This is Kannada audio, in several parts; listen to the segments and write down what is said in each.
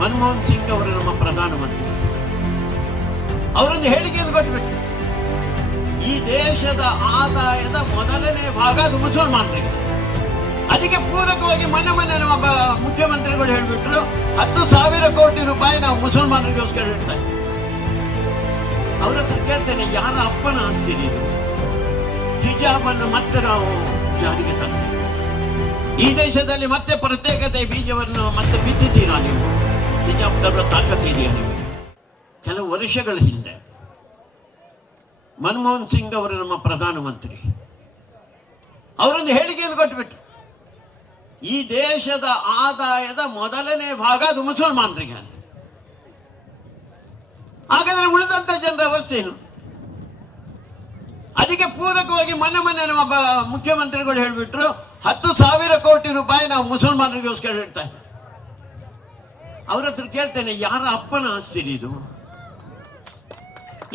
ಮನಮೋಹನ್ ಸಿಂಗ್ ಅವರು ನಮ್ಮ ಪ್ರಧಾನಮಂತ್ರಿ ಅವರೊಂದು ಹೇಳಿಕೆಯನ್ನು ಕೊಟ್ಟುಬಿಟ್ರು ಈ ದೇಶದ ಆದಾಯದ ಮೊದಲನೇ ಭಾಗ ಅದು ಮುಸಲ್ಮಾನರಿಗೆ. ಅದಕ್ಕೆ ಪೂರಕವಾಗಿ ಮೊನ್ನೆ ಮೊನ್ನೆ ನಮ್ಮ ಮುಖ್ಯಮಂತ್ರಿಗಳು ಹೇಳಿಬಿಟ್ರು, ಹತ್ತು ಸಾವಿರ ಕೋಟಿ ರೂಪಾಯಿ ನಾವು ಮುಸಲ್ಮಾನರಿಗೋಸ್ಕರ ಇಡ್ತಾ ಇದ್ದೀವಿ ಅವ್ರ ಹತ್ರ ಕೇಳ್ತೇನೆ, ಯಾರ ಅಪ್ಪನ ಆಸ್ತಿ ನೀನು ಹಿಜಾಬನ್ನು ಮತ್ತೆ ನಾವು ಜಾರಿಗೆ ತರ್ತೇವೆ ಈ ದೇಶದಲ್ಲಿ ಮತ್ತೆ ಪ್ರತ್ಯೇಕತೆ ಬೀಜವನ್ನು ಮತ್ತೆ ಬಿತ್ತಿದ್ದೀರಾ ನೀವು? ಹಿಜಾಬ್ ತಾಕತ್ತು ಇದೆಯಾ ನಿಮಗೆ? ಕೆಲವು ವರ್ಷಗಳ ಹಿಂದೆ ಮನಮೋಹನ್ ಸಿಂಗ್ ಅವರು ನಮ್ಮ ಪ್ರಧಾನಮಂತ್ರಿ. ಅವರೊಂದು ಹೇಳಿಕೆಯನ್ನು ಕೊಟ್ಟುಬಿಟ್ರು ಈ ದೇಶದ ಆದಾಯದ ಮೊದಲನೇ ಭಾಗ ಅದು ಮುಸಲ್ಮಾನರಿಗೆ ಅಂತ. ಹಾಗಾದ್ರೆ ಉಳಿದಂತ ಜನರ ಅವಸ್ಥೆ ಏನು? ಅದಕ್ಕೆ ಪೂರಕವಾಗಿ ಮೊನ್ನೆ ಮೊನ್ನೆ ನಮ್ಮ ಮುಖ್ಯಮಂತ್ರಿಗಳು ಹೇಳಿಬಿಟ್ರು, ಹತ್ತು ಸಾವಿರ ಕೋಟಿ ರೂಪಾಯಿ ನಾವು ಮುಸಲ್ಮಾನರಿಗೋಸ್ಕರ ಹೇಳ್ತಾ ಇದ್ದೀವಿ ಅವ್ರ ಹತ್ರ ಕೇಳ್ತೇನೆ, ಯಾರ ಅಪ್ಪನ ಆಸ್ತಿ ಇದು?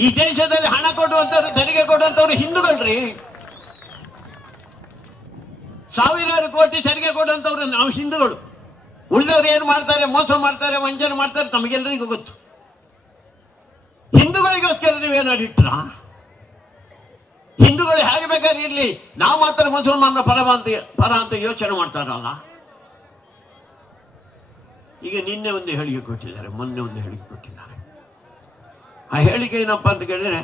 ಈ ದೇಶದಲ್ಲಿ ಹಣ ಕೊಡುವಂತವ್ರು ತೆರಿಗೆ ಕೊಡುವಂತವ್ರು ಹಿಂದೂಗಳ್ರಿ. ಸಾವಿರಾರು ಕೋಟಿ ತೆರಿಗೆ ಕೊಡುವಂತವ್ರು ನಾವು ಹಿಂದೂಗಳು. ಉಳಿದವ್ರು ಏನು ಮಾಡ್ತಾರೆ, ಮೋಸ ಮಾಡ್ತಾರೆ, ವಂಚನೆ ಮಾಡ್ತಾರೆ ತಮಗೆಲ್ಲರಿಗೂ ಗೊತ್ತು. ಹಿಂದೂಗಳಿಗೋಸ್ಕರ ನೀವೇನಾದ್ರು ಇಟ್ರ ಹಿಂದೂಗಳು ಹೇಗೆ ಬೇಕಾದ್ರೆ ಇರಲಿ, ನಾವು ಮಾತ್ರ ಮುಸಲ್ಮಾನರ ಪರ ಅಂತ ಪರ ಅಂತ ಯೋಚನೆ ಮಾಡ್ತಾರಲ್ಲ? ಈಗ ನಿನ್ನೆ ಒಂದು ಹೇಳಿಕೆ ಕೊಟ್ಟಿದ್ದಾರೆ, ಮೊನ್ನೆ ಒಂದು ಹೇಳಿಕೆ ಕೊಟ್ಟಿದ್ದಾರೆ. ಆ ಹೇಳಿಕೆ ಏನಪ್ಪ ಅಂತ ಕೇಳಿದ್ರೆ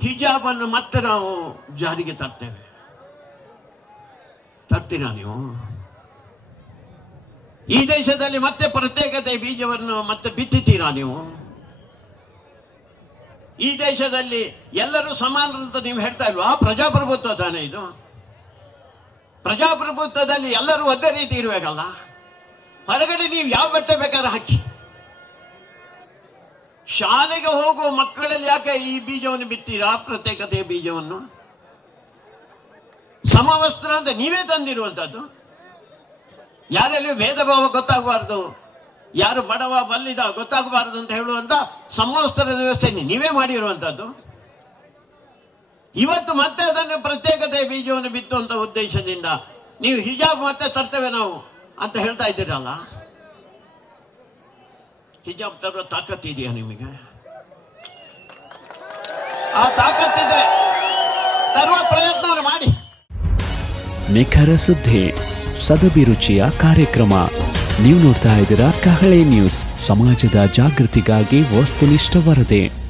ಹಿಜಾಬ್ ಅನ್ನು ಮತ್ತೆ ನಾವು ಜಾರಿಗೆ ತರ್ತೇವೆ. ತರ್ತೀರಾ ನೀವು? ಈ ದೇಶದಲ್ಲಿ ಮತ್ತೆ ಪ್ರತ್ಯೇಕತೆ ಬೀಜವನ್ನು ಮತ್ತೆ ಬಿತ್ತಿದ್ದೀರಾ ನೀವು? ಈ ದೇಶದಲ್ಲಿ ಎಲ್ಲರೂ ಸಮಾನರು ಅಂತ ನೀವು ಹೇಳ್ತಾ ಇಲ್ವಾ? ಪ್ರಜಾಪ್ರಭುತ್ವ ತಾನೇ ಇದು. ಪ್ರಜಾಪ್ರಭುತ್ವದಲ್ಲಿ ಎಲ್ಲರೂ ಒಂದೇ ರೀತಿ ಇರಬೇಕಲ್ಲ ಹೊರಗಡೆ ನೀವು ಯಾವ ಬಟ್ಟೆ ಬೇಕಾದ್ರೆ ಹಾಕಿ. ಶಾಲೆಗೆ ಹೋಗುವ ಮಕ್ಕಳಲ್ಲಿ ಯಾಕೆ ಈ ಬೀಜವನ್ನು ಬಿತ್ತೀರಾ? ಪ್ರತ್ಯೇಕತೆಯ ಬೀಜವನ್ನು. ಸಮವಸ್ತ್ರ ಅಂತ ನೀವೇ ತಂದಿರುವಂತದ್ದು ಯಾರಲ್ಲಿ ಭೇದ ಭಾವ ಗೊತ್ತಾಗಬಾರ್ದು. ಯಾರು ಬಡವ ಬಲ್ಲಿದ ಗೊತ್ತಾಗಬಾರದು ಅಂತ ಹೇಳುವಂಥ ಸಮವಸ್ತ್ರದ ವ್ಯವಸ್ಥೆ ನೀವೇ ಮಾಡಿರುವಂಥದ್ದು ಇವತ್ತು ಮತ್ತೆ ಅದನ್ನು ಪ್ರತ್ಯೇಕತೆ ಬೀಜವನ್ನು ಬಿತ್ತುವಂಥ ಉದ್ದೇಶದಿಂದ ನೀವು ಹಿಜಾಬ್ ಮತ್ತೆ ತರ್ತೇವೆ ನಾವು. ಅಂತ ಹೇಳ್ತಾ ಇದ್ದೀರಲ್ಲ? ಹಿಜಾಬ್ ತರುವ ತಾಕತ್ತಿದೆಯಾ ನಿಮಗೆ? ಆ ತಾಕತ್ತಿದ್ರೆ ತರುವ ಪ್ರಯತ್ನ ಮಾಡಿ. ನಿಖರ ಸುದ್ದಿ ಸದಭಿರುಚಿಯ ಕಾರ್ಯಕ್ರಮ. ನೀವು ನೋಡ್ತಾ ಇದ್ದೀರಾ ಕಹಳೆ ನ್ಯೂಸ್. ಸಮಾಜದ ಜಾಗೃತಿಗಾಗಿ ವಸ್ತುನಿಷ್ಠ ವರದಿ.